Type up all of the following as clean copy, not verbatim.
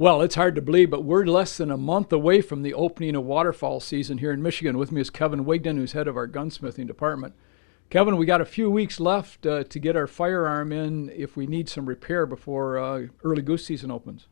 Well, it's hard to believe, but we're less than a month away from the opening of waterfowl season here in Michigan. With me is Kevin Wigden, who's head of our gunsmithing department. Kevin, we got a few weeks left to get our firearm in if we need some repair before early goose season opens.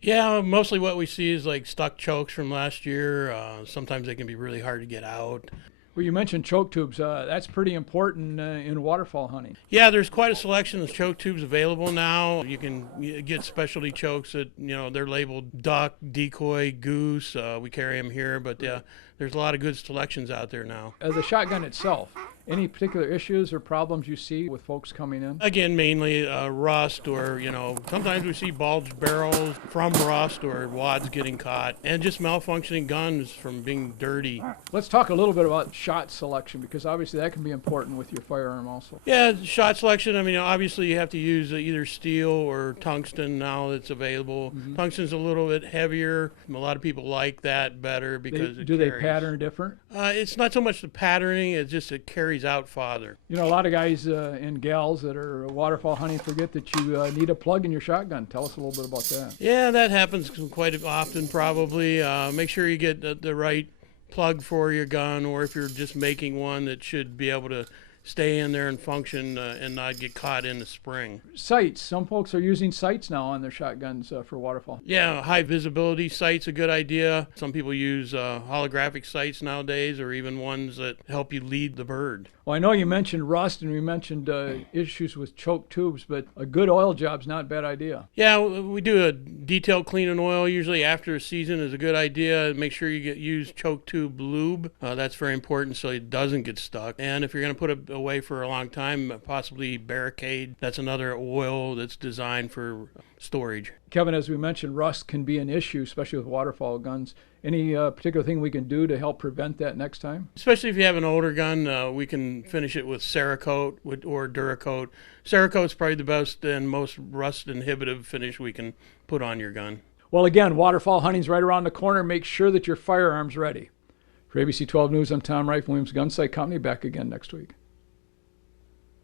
Yeah, mostly what we see is like stuck chokes from last year. Sometimes they can be really hard to get out. Well, you mentioned choke tubes. That's pretty important in waterfowl hunting. Yeah, there's quite a selection of choke tubes available now. You can get specialty chokes that, they're labeled duck, decoy, goose. We carry them here, but yeah, there's a lot of good selections out there now. The shotgun itself, any particular issues or problems you see with folks coming in? Again, mainly rust or, sometimes we see bulged barrels from rust or wads getting caught and just malfunctioning guns from being dirty. Let's talk a little bit about shot selection because obviously that can be important with your firearm also. Yeah, shot selection, obviously you have to use either steel or tungsten now that's available. Mm-hmm. Tungsten's a little bit heavier. A lot of people like that better because do they pattern different? It's not so much the patterning, it's just it carries out farther. A lot of guys and gals that are waterfowl hunting forget that you need a plug in your shotgun. Tell us a little bit about that. Yeah, that happens quite often probably. Make sure you get the right plug for your gun, or if you're just making one that should be able to stay in there and function and not get caught in the spring. Sights. Some folks are using sights now on their shotguns for waterfowl. Yeah, high visibility sights a good idea. Some people use holographic sights nowadays, or even ones that help you lead the bird. Well, I know you mentioned rust and we mentioned issues with choke tubes, but a good oil job's not a bad idea. Yeah, we do a detailed clean and oil usually after a season is a good idea. Make sure you use choke tube lube. That's very important so it doesn't get stuck. And if you're going to put it away for a long time, possibly Barricade. That's another oil that's designed for storage. Kevin, as we mentioned, rust can be an issue, especially with waterfowl guns. Any particular thing we can do to help prevent that next time? Especially if you have an older gun, we can finish it with Cerakote or Duracoat. Cerakote's probably the best and most rust inhibitive finish we can put on your gun. Well, again, waterfowl hunting's right around the corner. Make sure that your firearm's ready. For ABC 12 News, I'm Tom Wright from Williams Gun Sight Company. Back again next week.